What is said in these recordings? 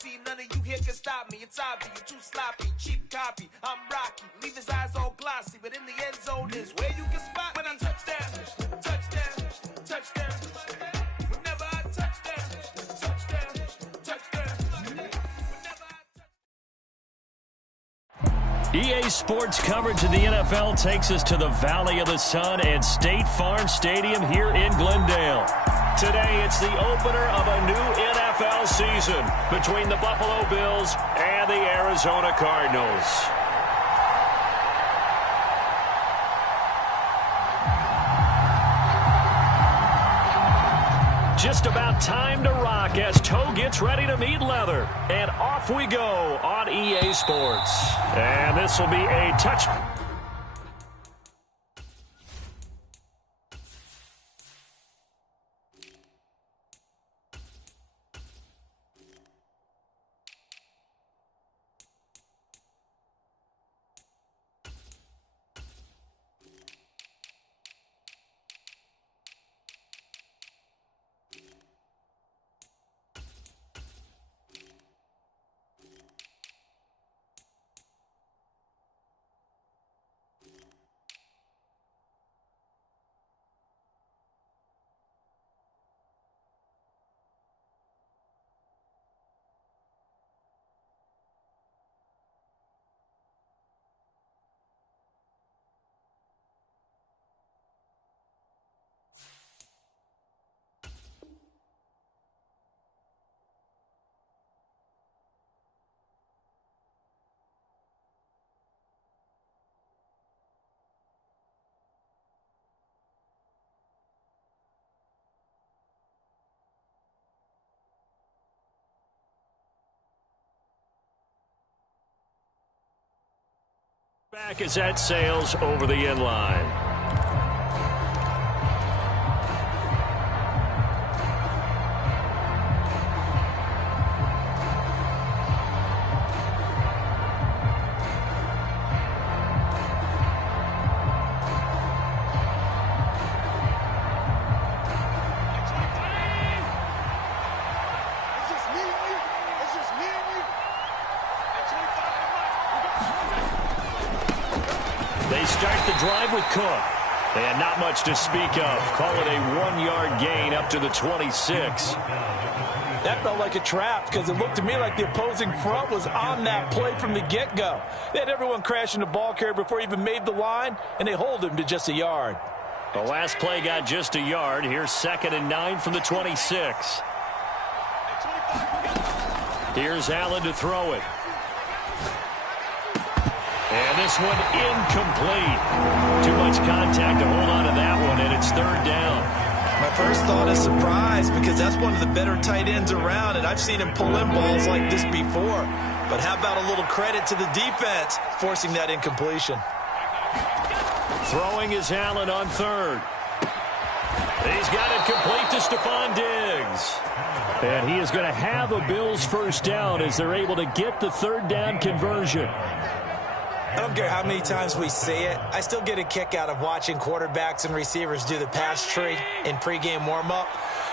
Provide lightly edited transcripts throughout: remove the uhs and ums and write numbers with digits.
see, none of you here can stop me. It's obvious, you're too sloppy, cheap copy. I'm Rocky, leave his eyes all glossy, but in the end zone is where you can spot when I touchdown, touchdown, touchdown. Whenever I touchdown, touchdown, touchdown. Whenever I EA Sports coverage of the NFL takes us to the Valley of the Sun and State Farm Stadium here in Glendale. Today, it's the opener of a new NFL season between the Buffalo Bills and the Arizona Cardinals. Just about time to rock as toe gets ready to meet leather. And off we go on EA Sports. And this will be a touch. Back as that sails over the inline. They start the drive with Cook. And not much to speak of. Call it a 1-yard gain up to the 26. That felt like a trap because it looked to me like the opposing front was on that play from the get-go. They had everyone crashing the ball carrier before he even made the line, and they hold him to just a yard. The last play got just a yard. Here's 2nd and 9 from the 26. Here's Allen to throw it. And this one incomplete. Too much contact to hold on to that one, and it's 3rd down. My first thought is surprise because that's one of the better tight ends around, and I've seen him pull in balls like this before. But how about a little credit to the defense forcing that incompletion? Throwing is Allen on 3rd. He's got it complete to Stephon Diggs. And he is going to have a Bills first down as they're able to get the 3rd down conversion. I don't care how many times we see it. I still get a kick out of watching quarterbacks and receivers do the pass tree in pregame warm-up.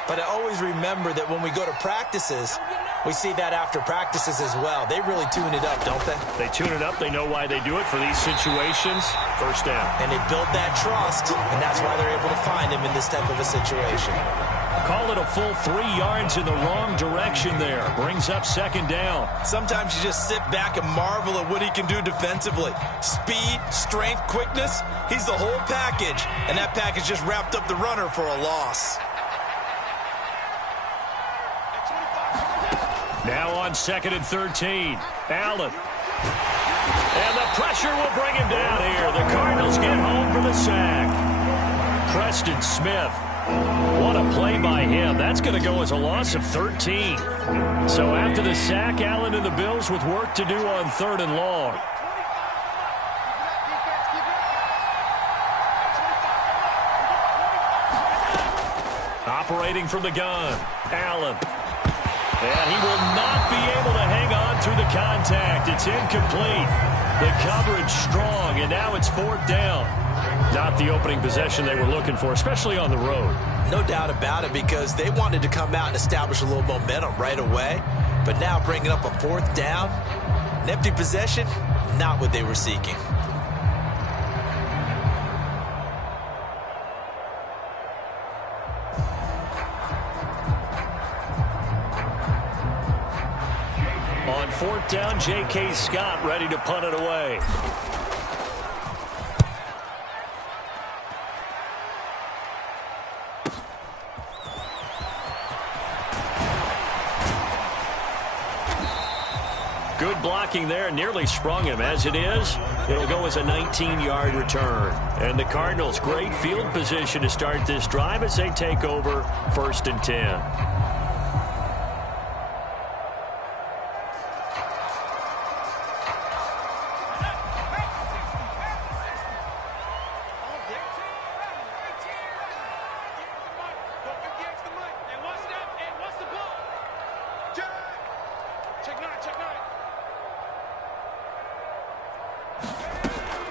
But I always remember that when we go to practices, we see that after practices as well. They really tune it up, don't they? They tune it up. They know why they do it for these situations. First down. And they build that trust, and that's why they're able to find him in this type of a situation. Call it a full 3 yards in the wrong direction there. Brings up 2nd down. Sometimes you just sit back and marvel at what he can do defensively. Speed, strength, quickness, he's the whole package. And that package just wrapped up the runner for a loss. Now on 2nd and 13. Allen. And the pressure will bring him down here. The Cardinals get home for the sack. Preston Smith. What a play by him. That's going to go as a loss of 13. So after the sack, Allen and the Bills with work to do on 3rd and long. Operating from the gun, Allen. And he will not be able to hang on through the contact. It's incomplete. The coverage strong, and now it's 4th down. Not the opening possession they were looking for, especially on the road. No doubt about it, because they wanted to come out and establish a little momentum right away. But now bringing up a 4th down, an empty possession, not what they were seeking. On 4th down, J.K. Scott ready to punt it away. Good blocking there, nearly sprung him. As it is, it'll go as a 19-yard return. And the Cardinals, great field position to start this drive as they take over 1st and 10.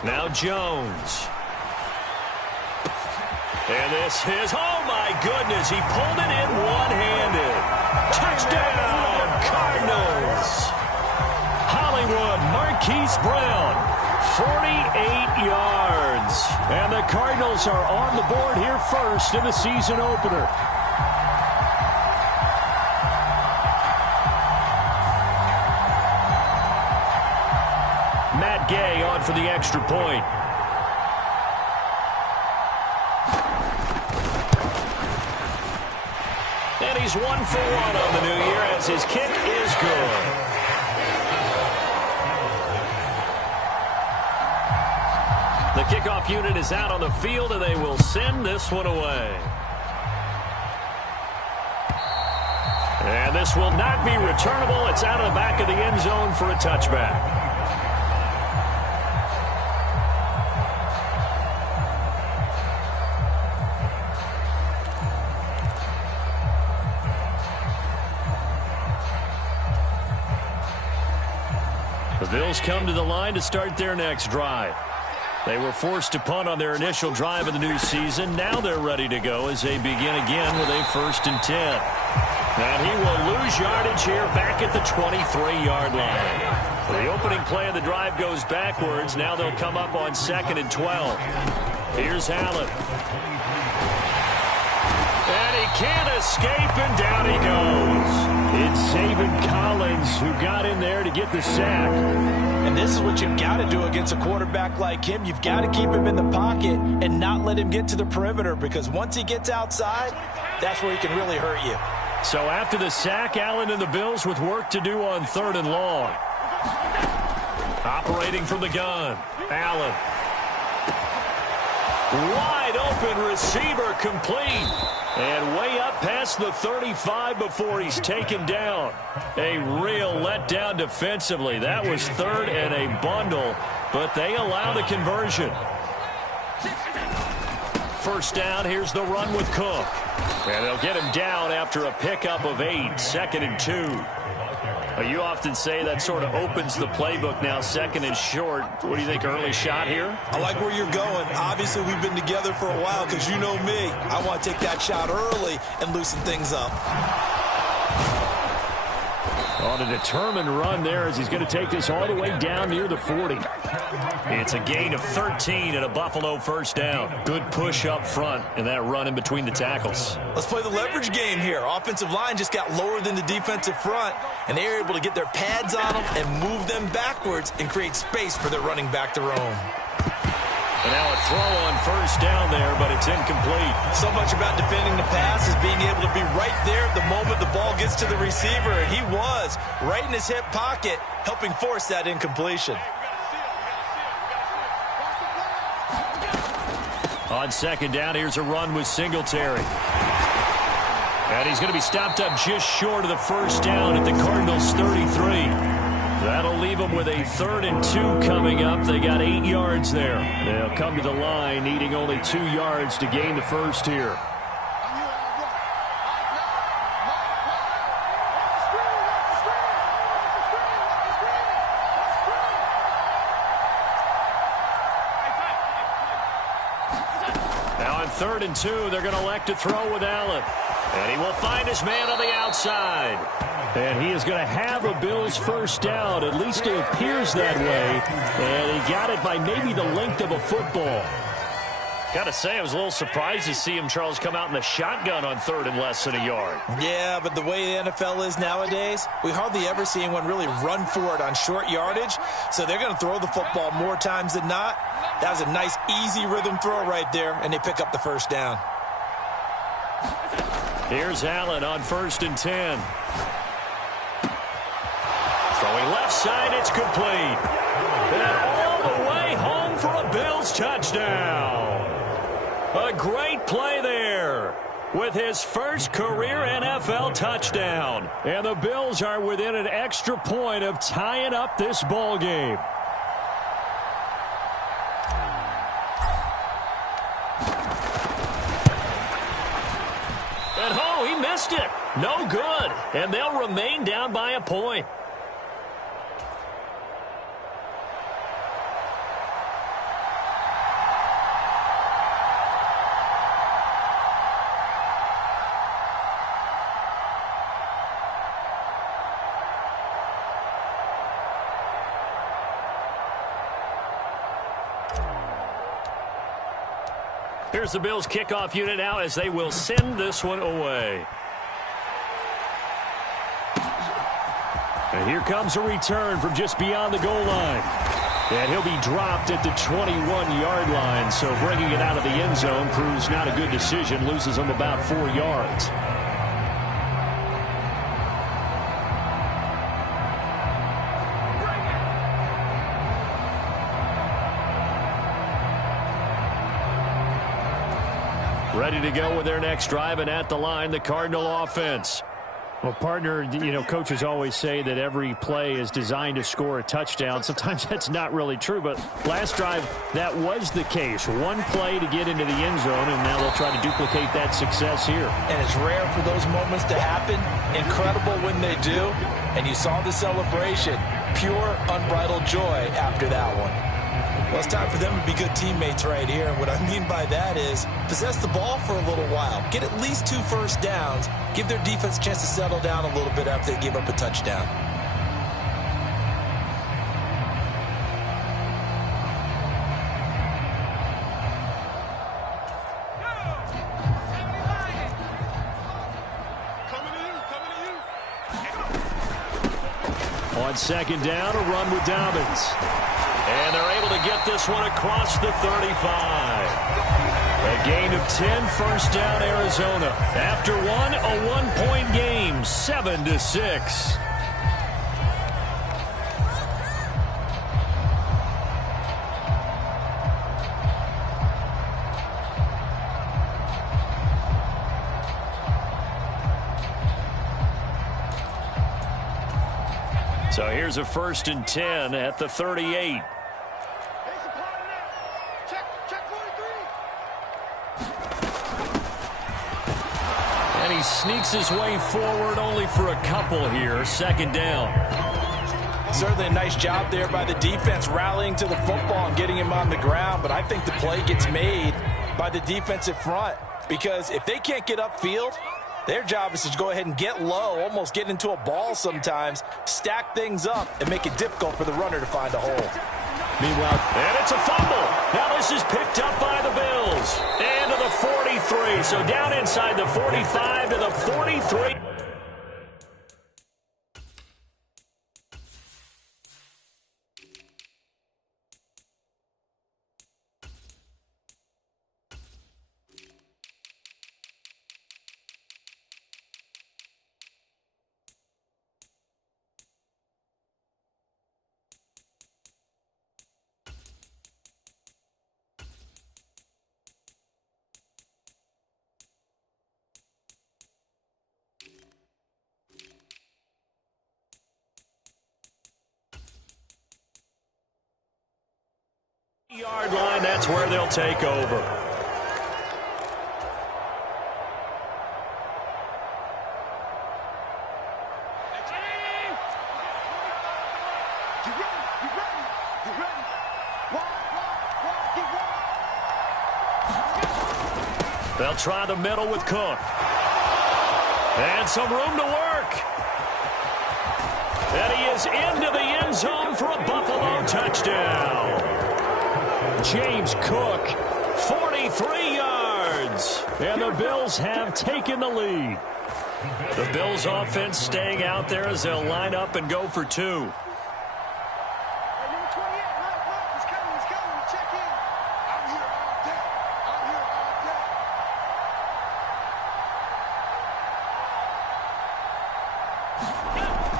Now Jones. And this is, oh my goodness, he pulled it in one-handed. Touchdown, Cardinals. Hollywood Marquise Brown, 48 yards. And the Cardinals are on the board here first in the season opener. Matt Gay on for the extra point. And he's 1 for 1 on the new year as his kick is good. The kickoff unit is out on the field, and they will send this one away. And this will not be returnable. It's out of the back of the end zone for a touchback. The Bills come to the line to start their next drive. They were forced to punt on their initial drive of the new season. Now they're ready to go as they begin again with a 1st and 10. And he will lose yardage here back at the 23-yard line. The opening play of the drive goes backwards. Now they'll come up on 2nd and 12. Here's Allen. And he can't escape, and down he goes. It's Saban Collins who got in there to get the sack. And this is what you've got to do against a quarterback like him. You've got to keep him in the pocket and not let him get to the perimeter, because once he gets outside, that's where he can really hurt you. So after the sack, Allen and the Bills with work to do on 3rd and long. Operating from the gun, Allen. Wide open receiver, complete. And way up past the 35 before he's taken down. A real letdown defensively. That was 3rd and a bundle, but they allow the conversion. 1st down, here's the run with Cook. And they'll get him down after a pickup of 8, 2nd and 2. You often say that sort of opens the playbook now, 2nd and short. What do you think, early shot here? I like where you're going. Obviously, we've been together for a while because you know me. I want to take that shot early and loosen things up. On a determined run there as he's going to take this all the way down near the 40. It's a gain of 13 and a Buffalo 1st down. Good push up front and that run in between the tackles. Let's play the leverage game here. Offensive line just got lower than the defensive front, and they were able to get their pads on them and move them backwards and create space for their running back to roam. And now a throw on 1st down there, but it's incomplete. So much about defending the pass is being able to be right there at the moment the ball gets to the receiver. And he was right in his hip pocket, helping force that incompletion. On 2nd down, here's a run with Singletary. And he's going to be stopped up just short of the 1st down at the Cardinals' 33. That'll leave them with a 3rd and 2 coming up. They got 8 yards there. They'll come to the line needing only 2 yards to gain the 1st here. Now on 3rd and 2, they're going to elect to throw with Allen. And he will find his man on the outside. And he is going to have a Bills first down. At least it appears that way. And he got it by maybe the length of a football. Got to say, I was a little surprised to see him, Charles, come out in the shotgun on 3rd and less than a yard. Yeah, but the way the NFL is nowadays, we hardly ever see anyone really run for it on short yardage. So they're going to throw the football more times than not. That was a nice, easy rhythm throw right there, and they pick up the first down. Here's Allen on 1st and 10. Throwing left side, it's complete. And all the way home for a Bills touchdown. A great play there with his first career NFL touchdown. And the Bills are within an extra point of tying up this ball game. And oh, he missed it. No good. And they'll remain down by a point. Here's the Bills kickoff unit now as they will send this one away. And here comes a return from just beyond the goal line. And he'll be dropped at the 21-yard line. So bringing it out of the end zone proves not a good decision. Loses him about 4 yards. Ready to go with their next drive, and at the line, the Cardinal offense. Well, partner, you know, coaches always say that every play is designed to score a touchdown. Sometimes that's not really true, but last drive, that was the case. One play to get into the end zone, and now they'll try to duplicate that success here. And it's rare for those moments to happen. Incredible when they do. And you saw the celebration. Pure, unbridled joy after that one. Well, it's time for them to be good teammates right here. And what I mean by that is possess the ball for a little while. Get at least 2 first downs. Give their defense a chance to settle down a little bit after they give up a touchdown. On 2nd down, a run with Dobbins. And they're able to get this one across the 35. A gain of 10, first down, Arizona. After one, a 1-point game, 7-6. So here's a 1st and 10 at the 38. And he sneaks his way forward only for a couple here. 2nd down. Certainly a nice job there by the defense rallying to the football and getting him on the ground. But I think the play gets made by the defensive front. Because if they can't get upfield, their job is to go ahead and get low, almost get into a ball sometimes, stack things up, and make it difficult for the runner to find a hole. Meanwhile, and it's a fumble. Now this is picked up by the Bills. And to the 43. So down inside the 45 to the 43. Yard line, that's where they'll take over. They'll try the middle with Cook. And some room to work. And he is into the end zone for a Buffalo touchdown. James Cook, 43 yards. And the Bills have taken the lead. The Bills offense staying out there as they'll line up and go for two.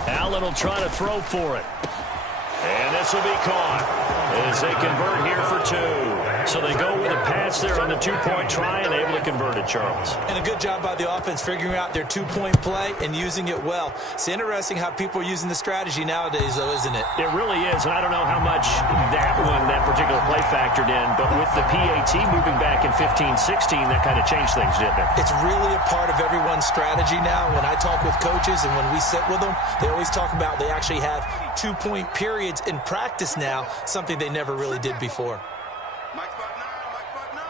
Allen will try to throw for it. And this will be caught as they convert here for two. So they go with a pass there on the two-point try and able to convert it, Charles. And a good job by the offense figuring out their two-point play and using it well. It's interesting how people are using the strategy nowadays, though, isn't it? It really is, and I don't know how much that particular play factored in, but with the PAT moving back in 15-16, that kind of changed things, didn't it? It's really a part of everyone's strategy now. When I talk with coaches and when we sit with them, they always talk about they actually have two-point periods in practice now, something they never really did before. Mike spot 9, Mike spot 9.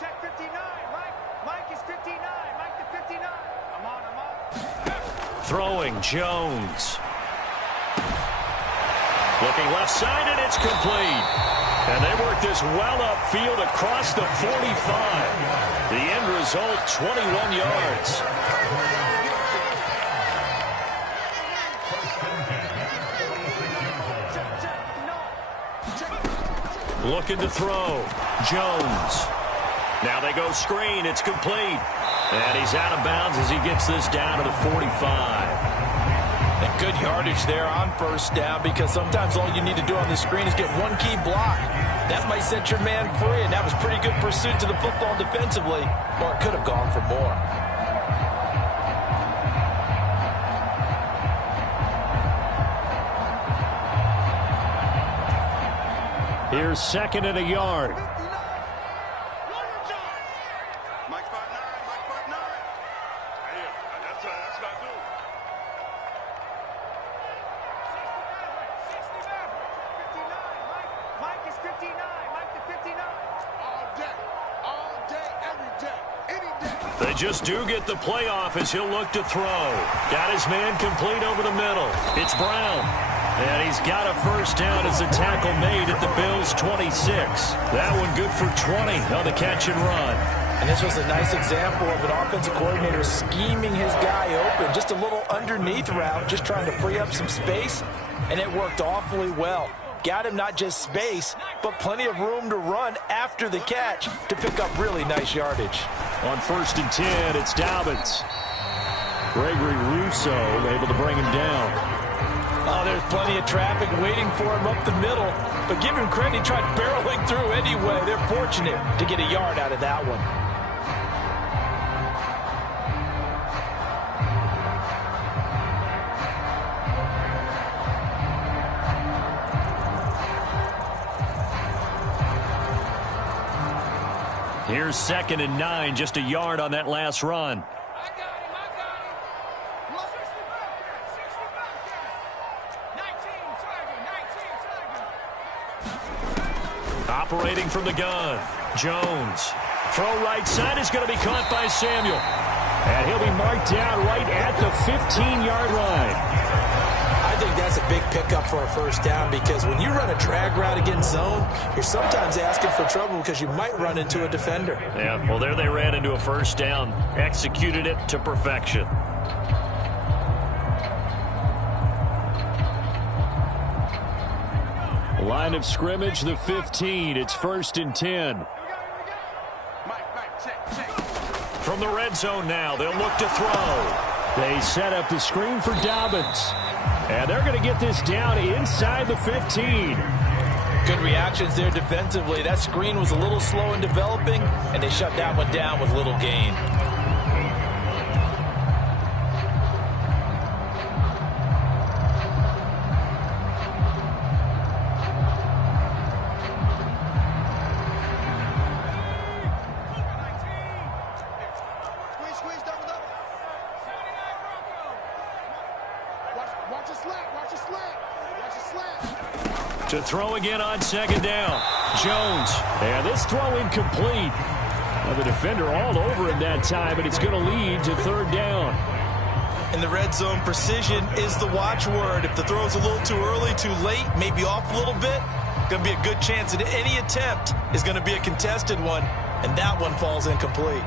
Check 59, Mike is 59, Mike to 59. I'm on. Throwing, Jones. Looking left side, and it's complete. And they work this well upfield across the 45. The end result, 21 yards. Looking to throw. Jones. Now they go screen. It's complete. And he's out of bounds as he gets this down to the 45. And good yardage there on first down, because sometimes all you need to do on the screen is get one key block. That might set your man free, and that was pretty good pursuit to the football defensively, or it could have gone for more. Here's second and a yard. Mike spot 9, Mike spot 9. That's not good. 69, Mike is 59, Mike to 59. All day, every day, any day. They just do get the playoff as he'll look to throw. Got his man complete over the middle. It's Brown. And he's got a first down as the tackle made at the Bills' 26. That one good for 20 on the catch and run. And this was a nice example of an offensive coordinator scheming his guy open. Just a little underneath route, just trying to free up some space. And it worked awfully well. Got him not just space, but plenty of room to run after the catch to pick up really nice yardage. On 1st and 10, it's Dobbins. Gregory Rousseau able to bring him down. Oh, there's plenty of traffic waiting for him up the middle. But give him credit, he tried barreling through anyway. They're fortunate to get a yard out of that one. Here's 2nd and 9, just a yard on that last run. Operating from the gun, Jones. Throw right side is going to be caught by Samuel. And he'll be marked down right at the 15-yard line. I think that's a big pickup for a first down, because when you run a drag route against zone, you're sometimes asking for trouble because you might run into a defender. Yeah, well, there they ran into a first down. Executed it to perfection. Line of scrimmage, the 15. It's 1st and 10. From the red zone now, they'll look to throw. They set up the screen for Dobbins. And they're going to get this down inside the 15. Good reactions there defensively. That screen was a little slow in developing, and they shut that one down with little gain. To throw again on 2nd down. Jones. And this throw incomplete. Well, the defender all over him that time, and it's going to lead to 3rd down. In the red zone, precision is the watchword. If the throw's a little too early, too late, maybe off a little bit, going to be a good chance that any attempt is going to be a contested one, and that one falls incomplete.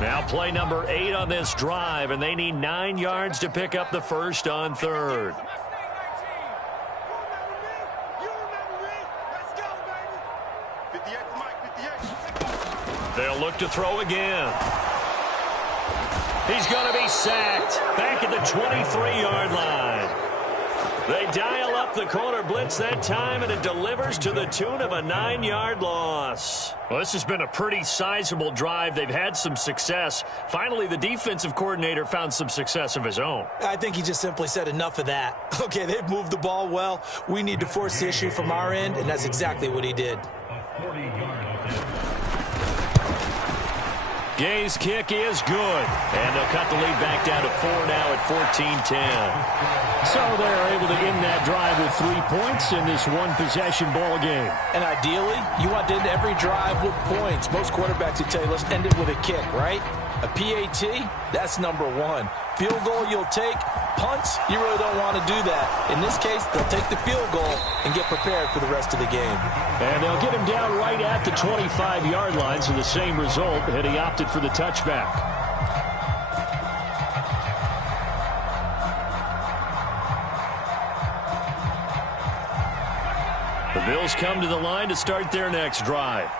Now play number 8 on this drive, and they need 9 yards to pick up the first on third. They'll look to throw again. He's going to be sacked back at the 23-yard line. They dial up the corner blitz that time, and it delivers to the tune of a 9-yard loss. Well, this has been a pretty sizable drive. They've had some success. Finally, the defensive coordinator found some success of his own. I think he just simply said enough of that. Okay, they've moved the ball well. We need to force the issue from our end, and that's exactly what he did. Gay's kick is good, and they'll cut the lead back down to 4 now at 14-10. So they're able to end that drive with 3 points in this one-possession ball game. And ideally, you want to end every drive with points. Most quarterbacks would tell you, let's end it with a kick, right? A PAT, that's number 1. Field goal you'll take. Punts, you really don't want to do that. In this case, they'll take the field goal and get prepared for the rest of the game. And they'll get him down right at the 25-yard line, so the same result had he opted for the touchback. The Bills come to the line to start their next drive.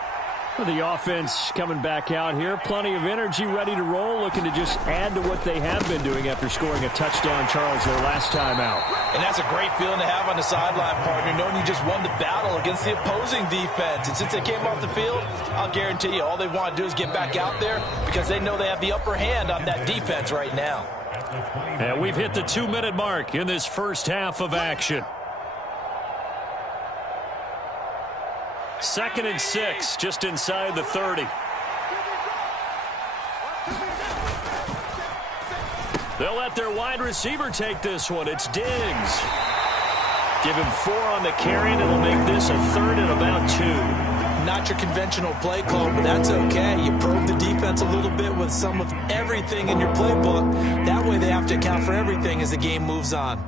The offense coming back out here. Plenty of energy, ready to roll, looking to just add to what they have been doing after scoring a touchdown, Charles, their last time out. And that's a great feeling to have on the sideline, partner, knowing you just won the battle against the opposing defense. And since they came off the field, I'll guarantee you all they want to do is get back out there because they know they have the upper hand on that defense right now. And we've hit the 2-minute mark in this first half of action. 2nd and 6, just inside the 30. They'll let their wide receiver take this one. It's Diggs. Give him 4 on the carry, and it'll make this a 3rd and about 2. Not your conventional play call, but that's okay. You probe the defense a little bit with some of everything in your playbook. That way they have to account for everything as the game moves on.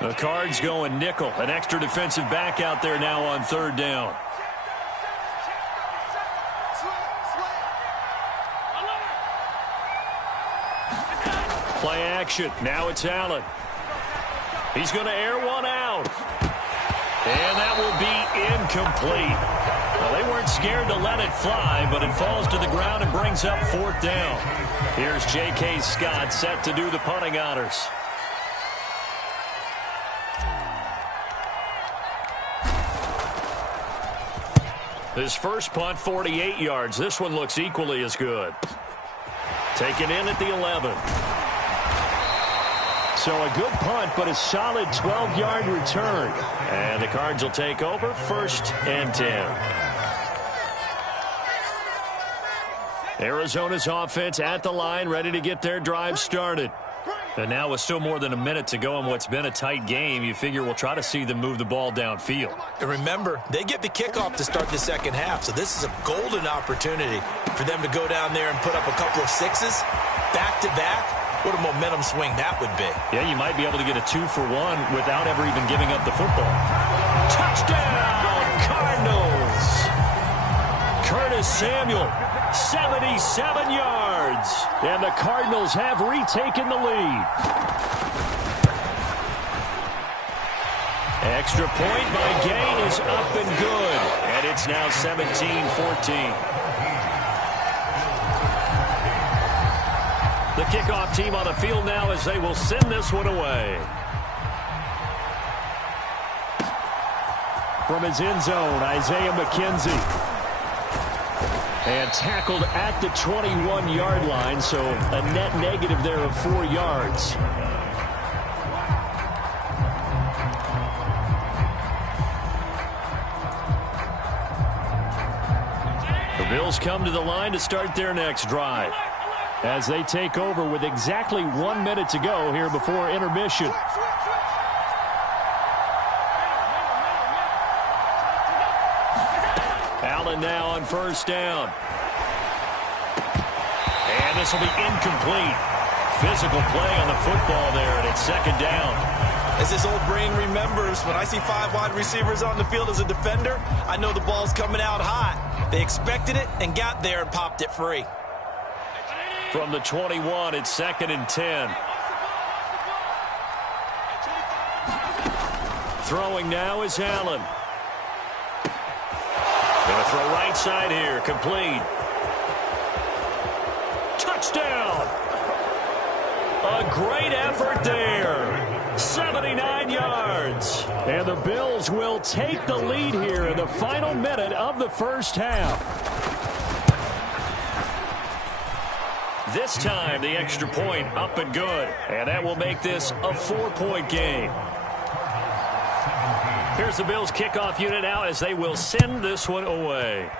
The Cards going nickel. An extra defensive back out there now on 3rd down. Play action. Now it's Allen. He's going to air one out. And that will be incomplete. Well, they weren't scared to let it fly, but it falls to the ground and brings up 4th down. Here's J.K. Scott set to do the punting honors. His first punt, 48 yards. This one looks equally as good. Taken in at the 11. So a good punt, but a solid 12-yard return. And the Cards will take over 1st and 10. Arizona's offense at the line, ready to get their drive started. And now with still more than a minute to go in what's been a tight game, you figure we'll try to see them move the ball downfield. And remember, they get the kickoff to start the second half, so this is a golden opportunity for them to go down there and put up a couple of 6s back-to-back. What a momentum swing that would be. Yeah, you might be able to get a 2-for-1 without ever even giving up the football. Touchdown, Cardinals! Curtis Samuel, 77 yards. And the Cardinals have retaken the lead. Extra point by Gay is up and good. And it's now 17-14. The kickoff team on the field now as they will send this one away. From his end zone, Isaiah McKenzie. And tackled at the 21-yard line, so a net negative there of 4 yards. The Bills come to the line to start their next drive, as they take over with exactly 1 minute to go here before intermission. Allen now on first down. And this will be incomplete. Physical play on the football there, and it's second down. As his old brain remembers, when I see 5 wide receivers on the field as a defender, I know the ball's coming out hot. They expected it and got there and popped it free. From the 21, it's second and 10. Throwing now is Allen. Going to throw right side here, complete. Touchdown! A great effort there. 79 yards. And the Bills will take the lead here in the final minute of the first half. This time, the extra point up and good. And that will make this a 4-point game. Here's the Bills kickoff unit now as they will send this one away.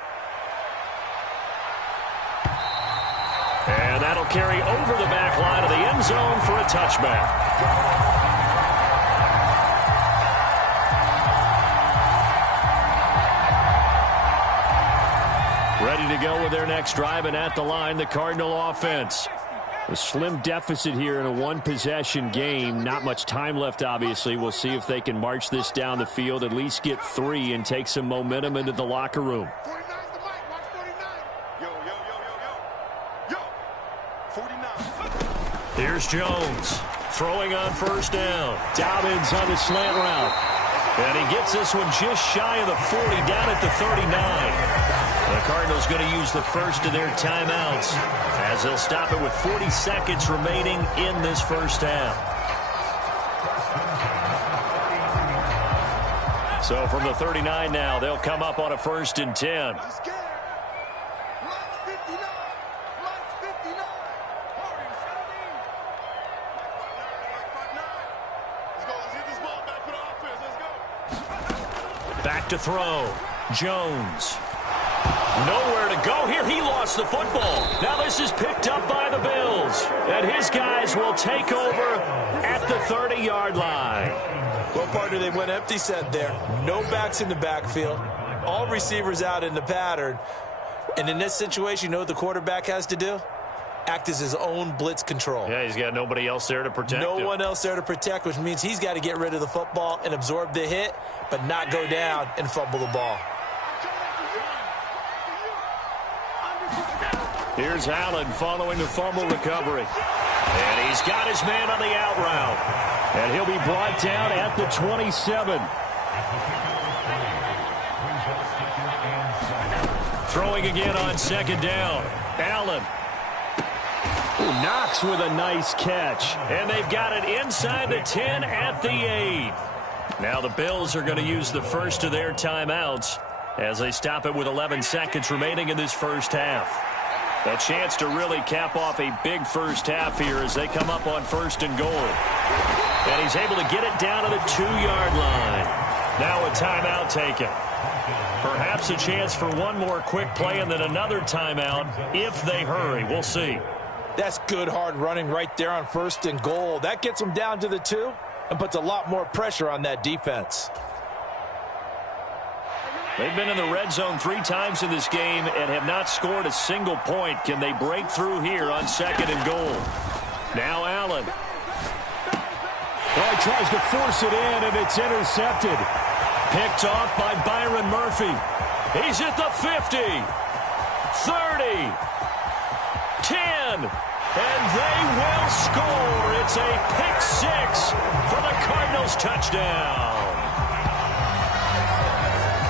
And that'll carry over the back line of the end zone for a touchback. Ready to go with their next drive, and at the line, the Cardinal offense. A slim deficit here in a one-possession game. Not much time left, obviously. We'll see if they can march this down the field, at least get 3, and take some momentum into the locker room. Here's Jones throwing on first down. Dobbins on the slant route. And he gets this one just shy of the 40, down at the 39. The Cardinals going to use the first of their timeouts as they'll stop it with 40 seconds remaining in this first half. So from the 39 now, they'll come up on a 1st and 10. Back to throw. Jones. Nowhere to go here. He lost the football. Now this is picked up by the Bills. And his guys will take over at the 30-yard line. Well, partner, they went empty set there. No backs in the backfield. All receivers out in the pattern. And in this situation, you know what the quarterback has to do? Act as his own blitz control. Yeah, he's got nobody else there to protect him. No one else there to protect, which means he's got to get rid of the football and absorb the hit, but not go down and fumble the ball. Here's Allen following the fumble recovery. And he's got his man on the out route. And he'll be brought down at the 27. Throwing again on second down. Allen. Knox with a nice catch. And they've got it inside the 10 at the 8. Now the Bills are going to use the first of their timeouts as they stop it with 11 seconds remaining in this first half. A chance to really cap off a big first half here as they come up on 1st and goal. And he's able to get it down to the 2-yard line. Now a timeout taken. Perhaps a chance for one more quick play and then another timeout if they hurry. We'll see. That's good hard running right there on 1st and goal. That gets them down to the 2 and puts a lot more pressure on that defense. They've been in the red zone 3 times in this game and have not scored a single point. Can they break through here on 2nd and goal? Now Allen. Well, he tries to force it in, and it's intercepted. Picked off by Byron Murphy. He's at the 50, 30, 10, and they will score. It's a pick 6 for the Cardinals touchdown.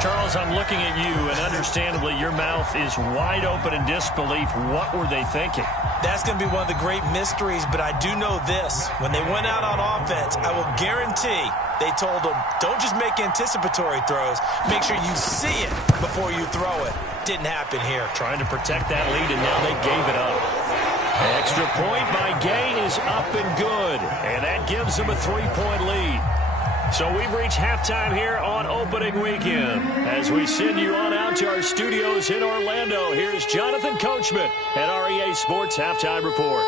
Charles, I'm looking at you, and understandably, your mouth is wide open in disbelief. What were they thinking? That's going to be one of the great mysteries, but I do know this. When they went out on offense, I will guarantee they told them, don't just make anticipatory throws. Make sure you see it before you throw it. Didn't happen here. Trying to protect that lead, and now they gave it up. Extra point by Gay is up and good, and that gives them a 3-point lead. So we've reached halftime here on opening weekend. As we send you on out to our studios in Orlando, here's Jonathan Coachman at REA Sports Halftime Report.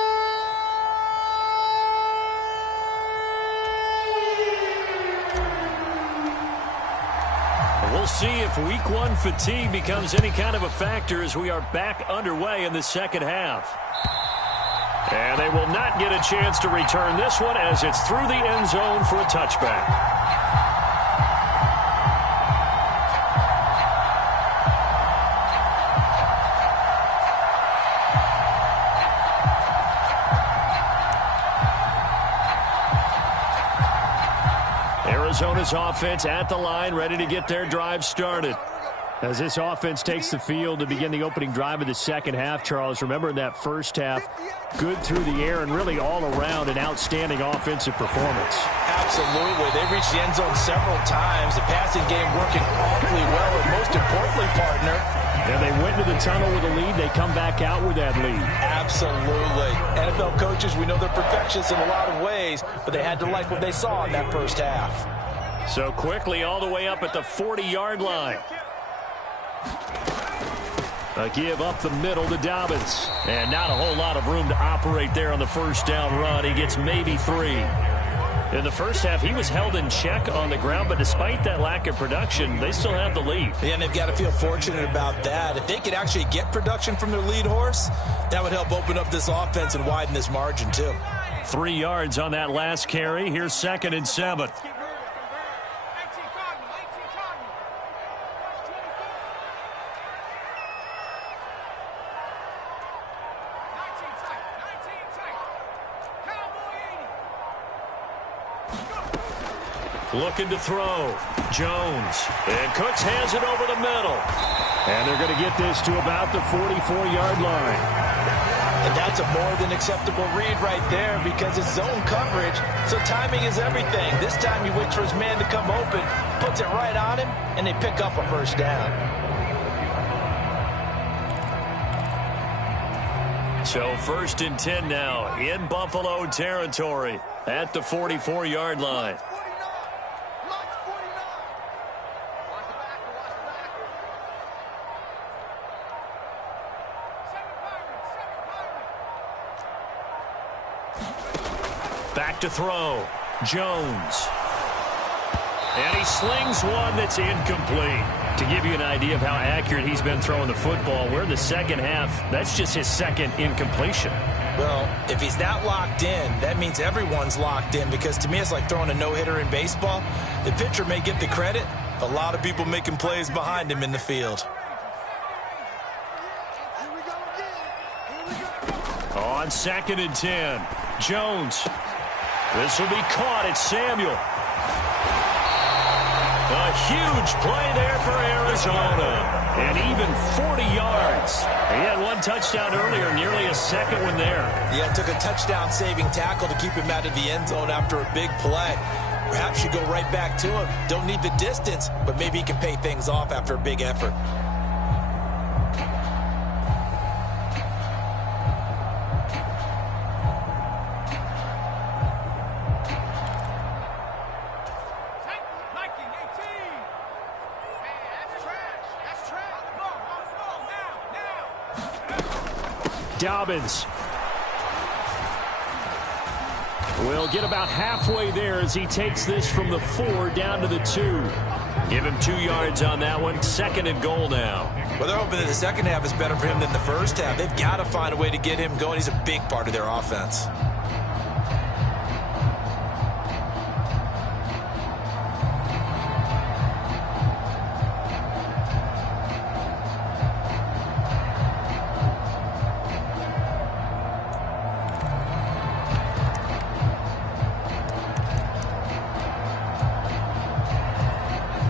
We'll see if if week one fatigue becomes any kind of a factor as we are back underway in the second half. And they will not get a chance to return this one as it's through the end zone for a touchback. Arizona's offense at the line, ready to get their drive started. As this offense takes the field to begin the opening drive of the second half, Charles, remember in that first half, good through the air and really all around an outstanding offensive performance. Absolutely. They reached the end zone several times. The passing game working awfully well, and most importantly, partner, and they went to the tunnel with a lead. They come back out with that lead. Absolutely. NFL coaches, we know they're perfectionists in a lot of ways, but they had to like what they saw in that first half. So quickly all the way up at the 40-yard line. A give up the middle to Dobbins. And not a whole lot of room to operate there on the first down run. He gets maybe 3. In the first half, he was held in check on the ground, but despite that lack of production, they still have the lead. Yeah, and they've got to feel fortunate about that. If they could actually get production from their lead horse, that would help open up this offense and widen this margin, too. 3 yards on that last carry. Here's 2nd and 7. Looking to throw. Jones. And Cooks hands it over the middle. And they're going to get this to about the 44-yard line. And that's a more than acceptable read right there because it's zone coverage, so timing is everything. This time he waits for his man to come open, puts it right on him, and they pick up a first down. So 1st and 10 now in Buffalo territory at the 44-yard line. Back to throw. Jones. And he slings one that's incomplete. To give you an idea of how accurate he's been throwing the football, we're in the second half. That's just his 2nd incompletion. Well, if he's that locked in, that means everyone's locked in because to me it's like throwing a no-hitter in baseball. The pitcher may get the credit. A lot of people making plays behind him in the field. On 2nd and 10, Jones. This will be caught. It's Samuel. A huge play there for Arizona. And even 40 yards. He had 1 touchdown earlier, nearly a 2nd one there. Yeah, it took a touchdown-saving tackle to keep him out of the end zone after a big play. Perhaps you go right back to him. Don't need the distance, but maybe he can pay things off after a big effort. Dobbins will get about halfway there as he takes this from the 4 down to the 2. Give him 2 yards on that one. 2nd and goal now. Well, they're hoping that the second half is better for him than the first half. They've got to find a way to get him going. He's a big part of their offense.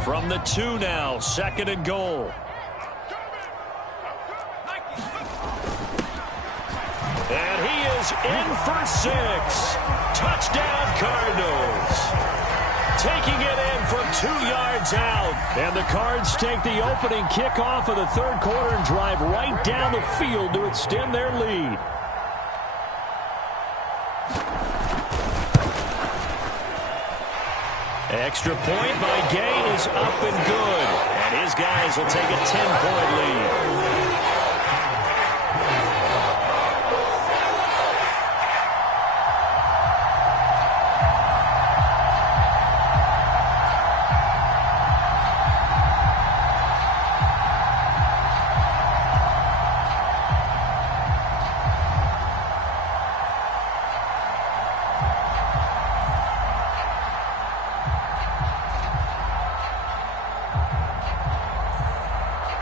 From the 2 now, 2nd and goal. And he is in for 6. Touchdown, Cardinals. Taking it in from 2 yards out. And the Cards take the opening kickoff of the 3rd quarter and drive right down the field to extend their lead. Extra point by Gain is up and good. And his guys will take a 10-point lead.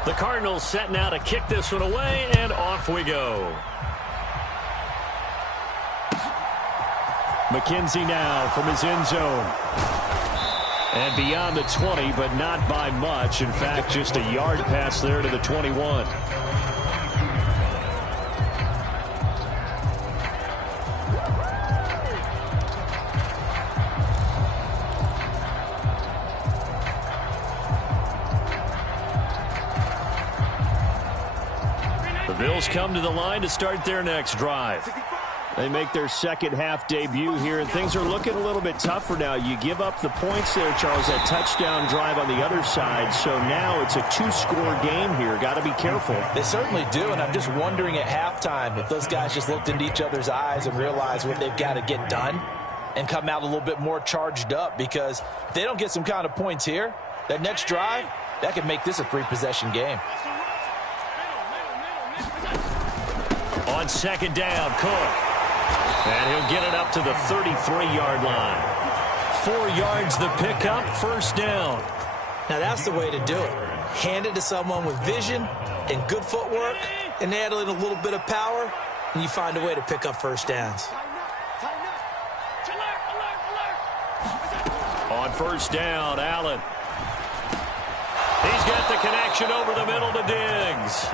The Cardinals set now to kick this one away, and off we go. McKenzie now from his end zone. And beyond the 20, but not by much. In fact, just a yard pass there to the 21. The Bills come to the line to start their next drive. They make their second half debut here, and things are looking a little bit tougher now. You give up the points there, Charles, that touchdown drive on the other side. So now it's a two-score game here. Got to be careful. They certainly do, and I'm just wondering at halftime if those guys just looked into each other's eyes and realized what they've got to get done and come out a little bit more charged up, because if they don't get some kind of points here, that next drive, that could make this a three-possession game. On second down, Cook. And he'll get it up to the 33-yard line. 4 yards the pickup, first down. Now that's the way to do it. Hand it to someone with vision and good footwork and add in a little bit of power, and you find a way to pick up first downs. On first down, Allen. He's got the connection over the middle to Diggs.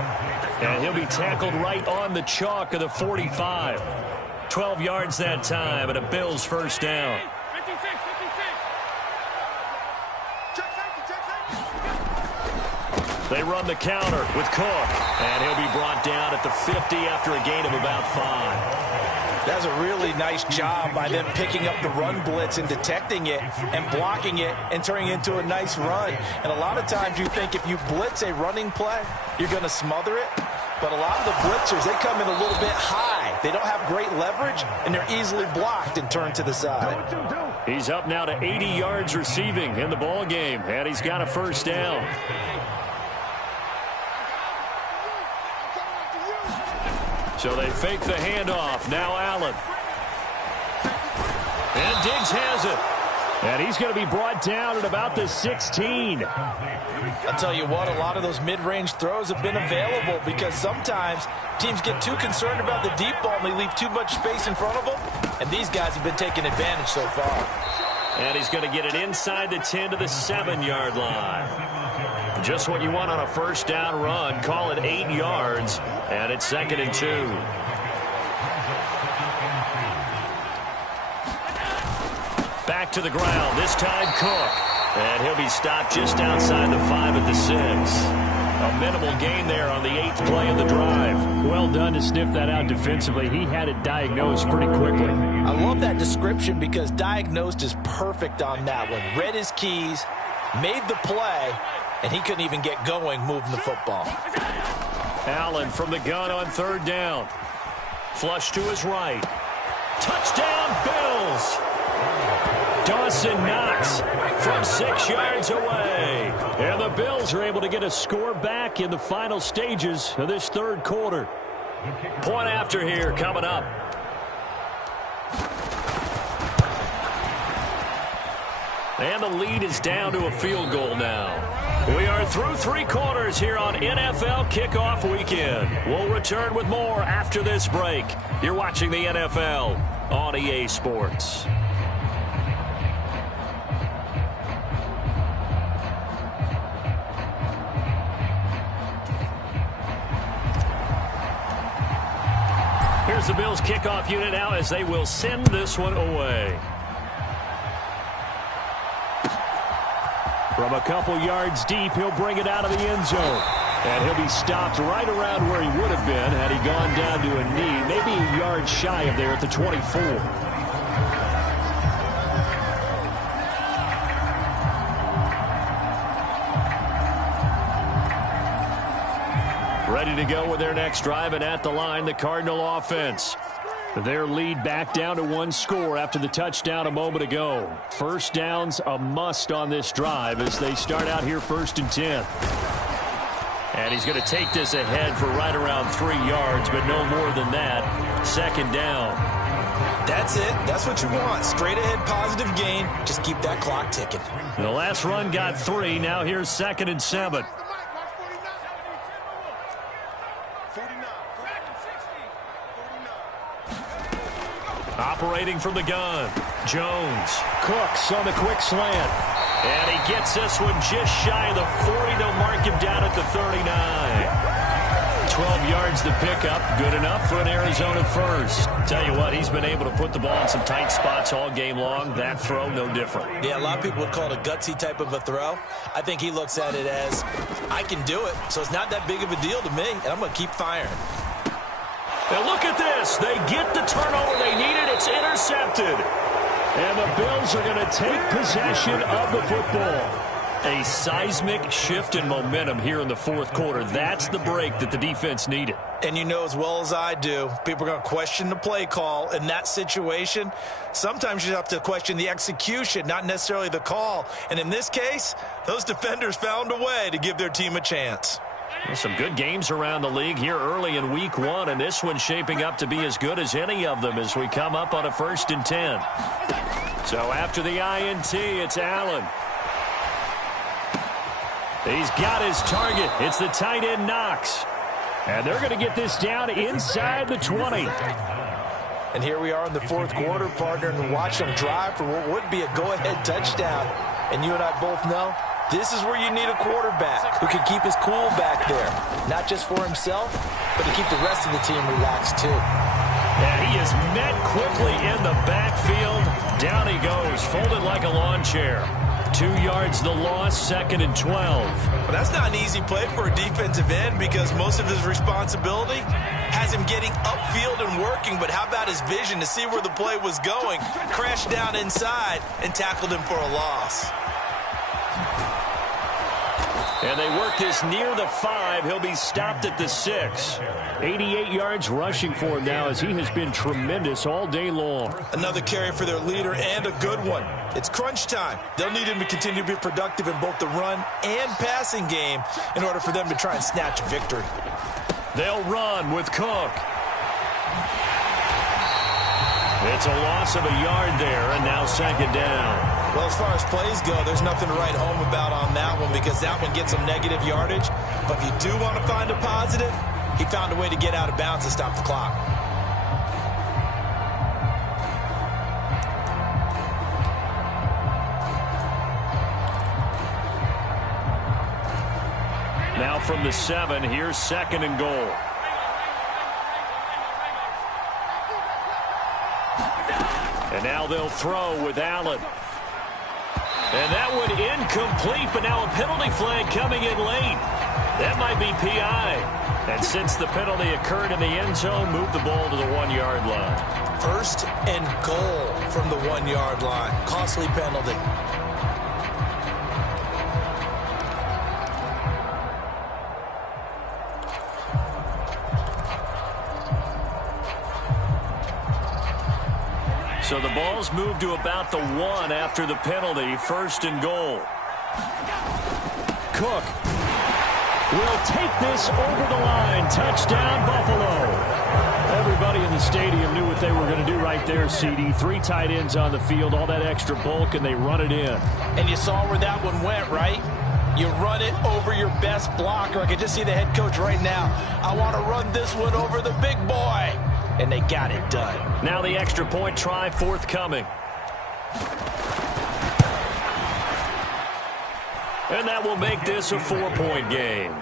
And he'll be tackled right on the chalk of the 45. 12 yards that time, and a Bills first down. They run the counter with Cook, and he'll be brought down at the 50 after a gain of about 5. That's a really nice job by them picking up the run blitz and detecting it and blocking it and turning it into a nice run. And a lot of times you think if you blitz a running play, you're going to smother it. But a lot of the blitzers, they come in a little bit high. They don't have great leverage, and they're easily blocked and turned to the side. He's up now to 80 yards receiving in the ball game, and he's got a first down. So they fake the handoff. Now Allen. And Diggs has it. And he's going to be brought down at about the 16. I'll tell you what, a lot of those mid-range throws have been available because sometimes teams get too concerned about the deep ball and they leave too much space in front of them. And these guys have been taking advantage so far. And he's going to get it inside the 10 to the 7-yard line. Just what you want on a first down run. Call it 8 yards. And it's 2nd and 2. Back to the ground, this time Cook. And he'll be stopped just outside the 5 at the 6. A minimal gain there on the 8th play of the drive. Well done to sniff that out defensively. He had it diagnosed pretty quickly. I love that description because diagnosed is perfect on that one. Read his keys, made the play, and he couldn't even get going moving the football. Allen from the gun on 3rd down. Flush to his right. Touchdown, Bills! Dawson Knox from 6 yards away. And the Bills are able to get a score back in the final stages of this 3rd quarter. Point after here coming up. And the lead is down to a field goal now. We are through 3 quarters here on NFL Kickoff Weekend. We'll return with more after this break. You're watching the NFL on EA Sports. Here's the Bills kickoff unit now as they will send this one away. From a couple yards deep, he'll bring it out of the end zone. And he'll be stopped right around where he would have been had he gone down to a knee, maybe a yard shy of there at the 24. Ready to go with their next drive, and at the line, the Cardinal offense. Their lead back down to 1 score after the touchdown a moment ago. First down's a must on this drive as they start out here 1st and 10. And he's going to take this ahead for right around 3 yards, but no more than that. 2nd down. That's it. That's what you want. Straight ahead positive gain. Just keep that clock ticking. The last run got 3. Now here's 2nd and 7. Operating from the gun, Jones. Cooks on the quick slant. And he gets this one just shy of the 40. They'll mark him down at the 39. 12 yards to pick up. Good enough for an Arizona first. Tell you what, he's been able to put the ball in some tight spots all game long. That throw, no different. Yeah, a lot of people would call it a gutsy type of a throw. I think he looks at it as, I can do it, so it's not that big of a deal to me, and I'm going to keep firing. Now look at this. They get the turnover they needed. It's intercepted. And the Bills are going to take possession of the football. A seismic shift in momentum here in the fourth quarter. That's the break that the defense needed. And you know as well as I do, people are going to question the play call in that situation. Sometimes you have to question the execution, not necessarily the call. And in this case, those defenders found a way to give their team a chance. Well, some good games around the league here early in week one, and this one's shaping up to be as good as any of them as we come up on a 1st and 10. So after the INT, it's Allen. He's got his target. It's the tight end, Knox. And they're going to get this down inside the 20. And here we are in the fourth quarter, partner, and watch them drive for what would be a go-ahead touchdown. And you and I both know this is where you need a quarterback who can keep his cool back there. Not just for himself, but to keep the rest of the team relaxed too. And he is met quickly in the backfield. Down he goes, folded like a lawn chair. 2 yards the loss, 2nd and 12. Well, that's not an easy play for a defensive end because most of his responsibility has him getting upfield and working, but how about his vision to see where the play was going, crashed down inside, and tackled him for a loss. And they work this near the 5. He'll be stopped at the 6. 88 yards rushing for him now as he has been tremendous all day long. Another carry for their leader and a good one. It's crunch time. They'll need him to continue to be productive in both the run and passing game in order for them to try and snatch a victory. They'll run with Cook. It's a loss of a yard there, and now 2nd down. Well, as far as plays go, there's nothing to write home about on that one because that one gets some negative yardage. But if you do want to find a positive, he found a way to get out of bounds and stop the clock. Now from the 7, here's 2nd and goal. And now they'll throw with Allen. And that one incomplete, but now a penalty flag coming in late. That might be PI. And since the penalty occurred in the end zone, move the ball to the 1-yard line. 1st and goal from the 1-yard line. Costly penalty. So the ball's moved to about the 1 after the penalty. 1st and goal. Cook will take this over the line. Touchdown, Buffalo. Everybody in the stadium knew what they were going to do right there, CD. 3 tight ends on the field, all that extra bulk, and they run it in. And you saw where that one went, right? You run it over your best blocker. I can just see the head coach right now. I want to run this one over the big boy. And they got it done. Now the extra point try forthcoming. And that will make this a 4-point game.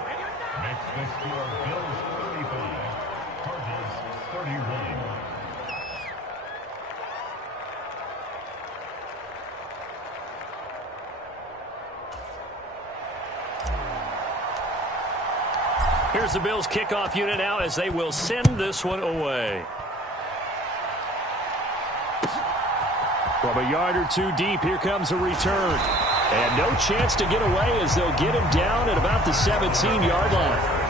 Here's the Bills kickoff unit now as they will send this one away. From a yard or 2 deep, here comes a return. And no chance to get away as they'll get him down at about the 17-yard line.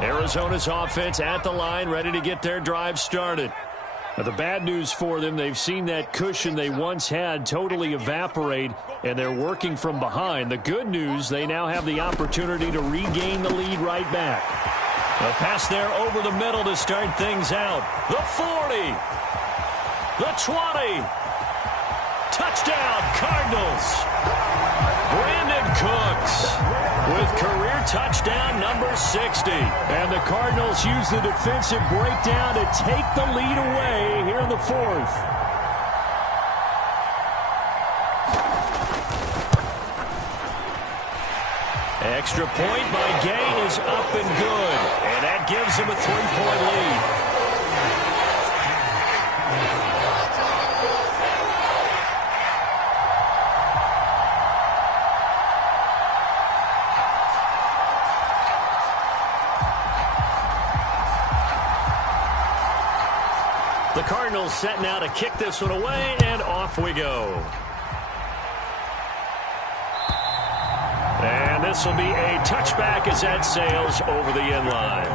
Arizona's offense at the line, ready to get their drive started. Now, the bad news for them, they've seen that cushion they once had totally evaporate, and they're working from behind. The good news, they now have the opportunity to regain the lead right back. A pass there over the middle to start things out. The 40. The 20. Touchdown, Cardinals. Brandon Cooks with career touchdown number 60. And the Cardinals use the defensive breakdown to take the lead away here in the fourth. Extra point by Gay is up and good. And that gives him a 3-point lead. The Cardinals set now to kick this one away, and off we go. And this will be a touchback as that sails over the end line.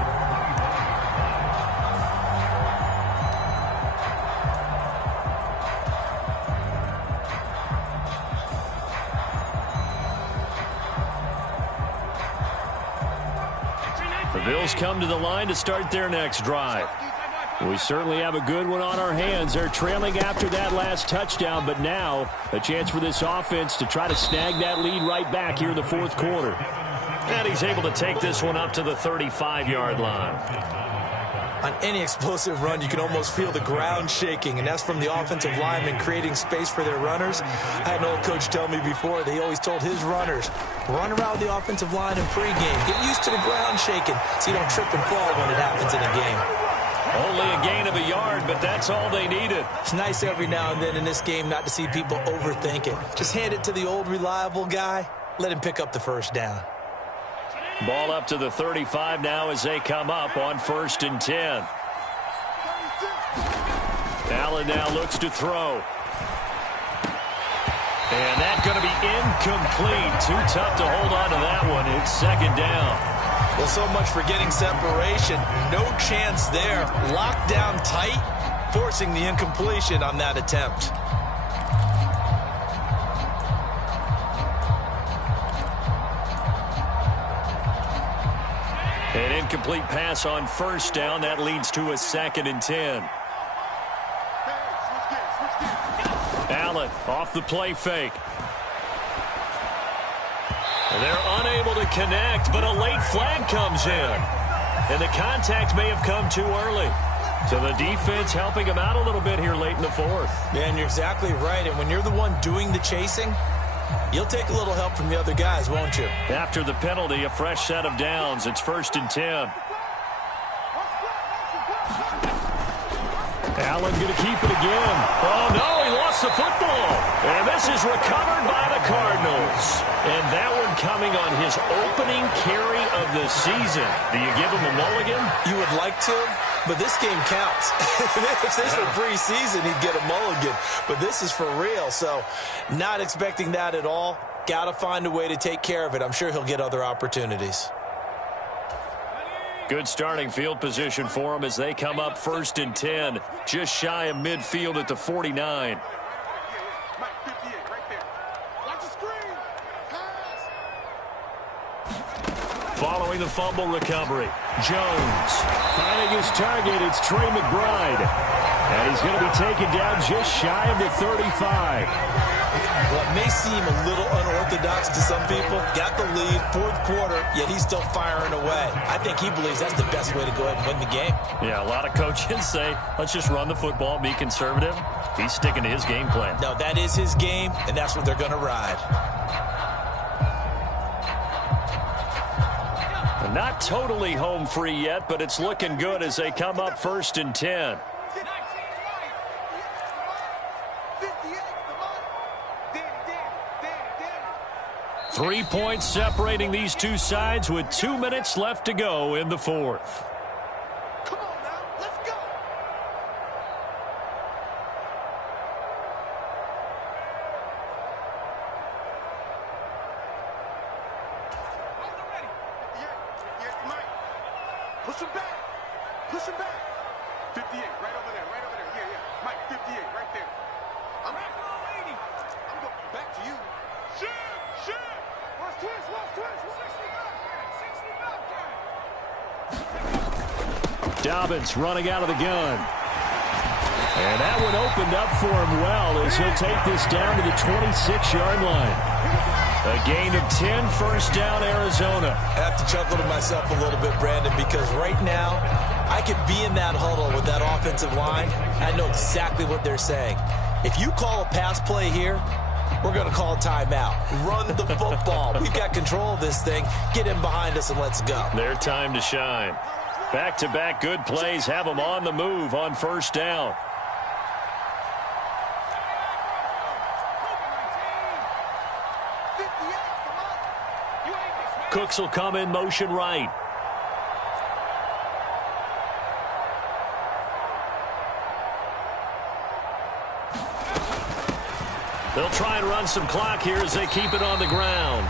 The Bills come to the line to start their next drive. We certainly have a good one on our hands. They're trailing after that last touchdown, but now a chance for this offense to try to snag that lead right back here in the fourth quarter. And he's able to take this one up to the 35-yard line. On any explosive run, you can almost feel the ground shaking, and that's from the offensive linemen creating space for their runners. I had an old coach tell me before that he always told his runners, run around the offensive line in pregame. Get used to the ground shaking so you don't trip and fall when it happens in a game. Only a gain of a yard, but that's all they needed. It's nice every now and then in this game not to see people overthink it. Just hand it to the old reliable guy. Let him pick up the first down. Ball up to the 35 now as they come up on 1st and 10. Allen now looks to throw. And that's going to be incomplete. Too tough to hold on to that one. It's 2nd down. Well, so much for getting separation. No chance there. Locked down tight, forcing the incompletion on that attempt. An incomplete pass on 1st down. That leads to a 2nd and 10. Allen off the play fake. They're unable to connect, but a late flag comes in. And the contact may have come too early. So the defense helping him out a little bit here late in the fourth. Man, you're exactly right. And when you're the one doing the chasing, you'll take a little help from the other guys, won't you? After the penalty, a fresh set of downs. It's 1st and 10. Allen going to keep it again. Oh, no, he lost the football. And this is recovered by the Cardinals. And that one coming on his opening carry of the season. Do you give him a mulligan? You would like to, but this game counts. If this were preseason, he'd get a mulligan. But this is for real, so not expecting that at all. Got to find a way to take care of it. I'm sure he'll get other opportunities. Good starting field position for them as they come up 1st and 10. Just shy of midfield at the 49. Following the fumble recovery, Jones finding his target. It's Trey McBride. And he's going to be taken down just shy of the 35. Well, it may seem a little unorthodox to some people. Got the lead, 4th quarter, yet he's still firing away. I think he believes that's the best way to go ahead and win the game. Yeah, a lot of coaches say, let's just run the football, be conservative. He's sticking to his game plan. No, that is his game, and that's what they're going to ride. Not totally home free yet, but it's looking good as they come up 1st and 10. Three points separating these two sides with 2 minutes left to go in the fourth. Come on now, let's go. Push him back. Push him back. 58, right over there, right over there. Yeah, yeah. Mike 58, right there. I'm going back to you. Shit! Watch twist. 60 Dobbins running out of the gun. And that one opened up for him well as he'll take this down to the 26-yard line. A gain of 10, first down, Arizona. I have to chuckle to myself a little bit, Brandon, because right now I could be in that huddle with that offensive line. I know exactly what they're saying. If you call a pass play here, we're going to call a timeout. Run the football. We've got control of this thing. Get in behind us and let's go. Their time to shine. Back-to-back good plays have them on the move on first down. Cooks will come in motion right. They'll try and run some clock here as they keep it on the ground.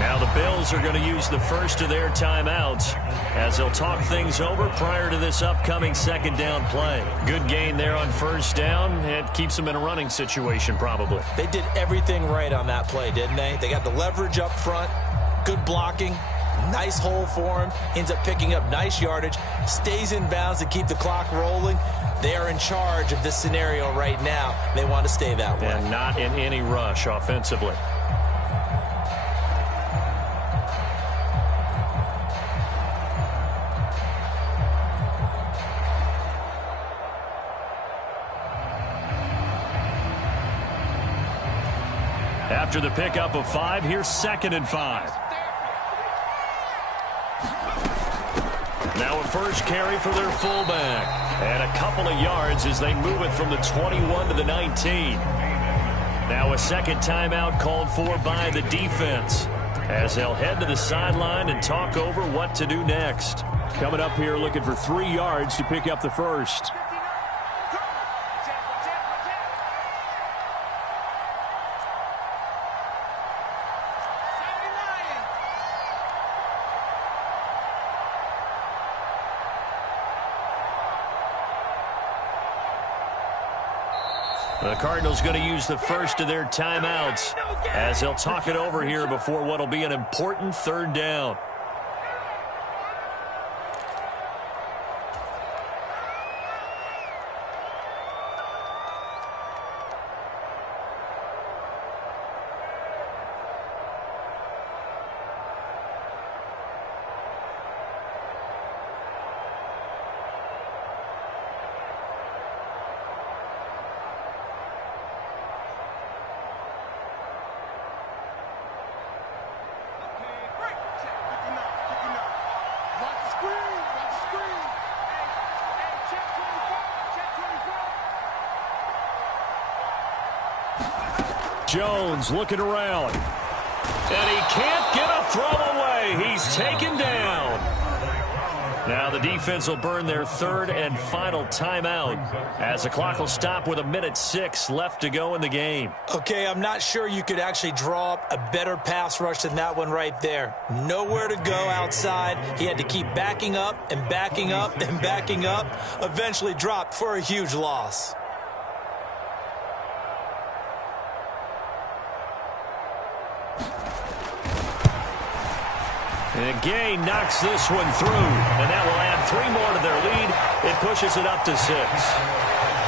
Now the Bills are going to use the first of their timeouts as they'll talk things over prior to this upcoming second down play. Good gain there on first down. It keeps them in a running situation probably. They did everything right on that play, didn't they? They got the leverage up front. Good blocking, nice hole for him, ends up picking up nice yardage, stays in bounds to keep the clock rolling. They are in charge of this scenario right now. They want to stay that way. And not in any rush offensively. After the pickup of 5, here's 2nd and 5. Now a first carry for their fullback. And a couple of yards as they move it from the 21 to the 19. Now a second timeout called for by the defense as they'll head to the sideline and talk over what to do next. Coming up here looking for 3 yards to pick up the first. The Cardinals going to use the first of their timeouts as they'll talk it over here before what will be an important third down. Jones looking around. And he can't get a throw away. He's taken down. Now the defense will burn their third and final timeout as the clock will stop with 1:06 left to go in the game. Okay, I'm not sure you could actually draw up a better pass rush than that one right there. Nowhere to go outside. He had to keep backing up and backing up and backing up. Eventually dropped for a huge loss. And Gay knocks this one through, and that will add 3 more to their lead. It pushes it up to 6.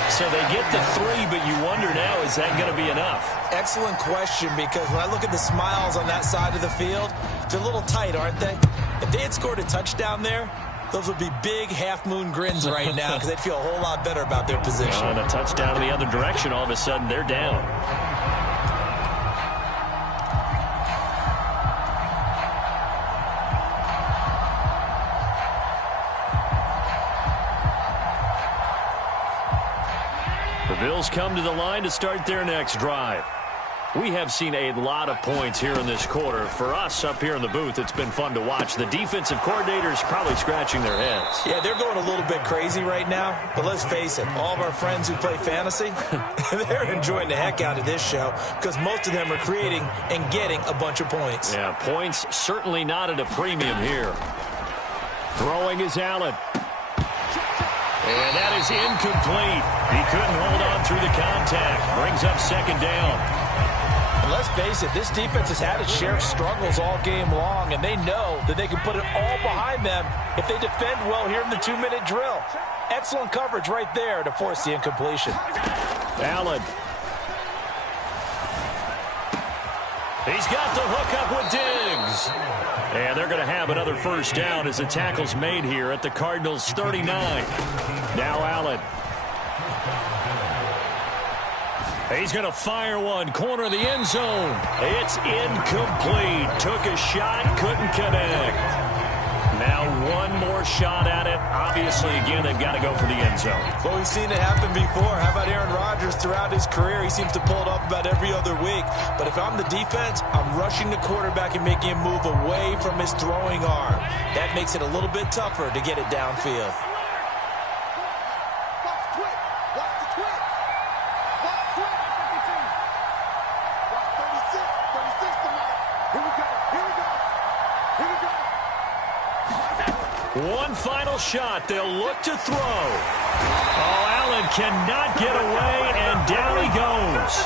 So they get to 3, but you wonder now, is that going to be enough? Excellent question, because when I look at the smiles on that side of the field, they're a little tight, aren't they? If they had scored a touchdown there, those would be big half-moon grins right now because they'd feel a whole lot better about their position. On a touchdown in the other direction, all of a sudden they're down. The Bills come to the line to start their next drive. We have seen a lot of points here in this quarter. For us up here in the booth, it's been fun to watch. The defensive coordinators probably scratching their heads. Yeah, they're going a little bit crazy right now. But let's face it, all of our friends who play fantasy, they're enjoying the heck out of this show because most of them are creating and getting a bunch of points. Yeah, points certainly not at a premium here. Throwing is Allen. And that is incomplete. He couldn't hold on through the contact. Brings up second down. And let's face it, this defense has had its share of struggles all game long, and they know that they can put it all behind them if they defend well here in the 2-minute drill. Excellent coverage right there to force the incompletion. Allen. He's got the hookup with Diggs. And they're going to have another first down as the tackle's made here at the Cardinals' 39. Now Allen. He's going to fire one. Corner of the end zone. It's incomplete. Took a shot, couldn't connect. Now one more shot at it. Obviously, again, they've got to go for the end zone. Well, we've seen it happen before. How about Aaron Rodgers throughout his career? He seems to pull it off about every other week. But if I'm the defense, I'm rushing the quarterback and making him move away from his throwing arm. That makes it a little bit tougher to get it downfield. One final shot. They'll look to throw. Oh, Allen cannot get away, and down he goes.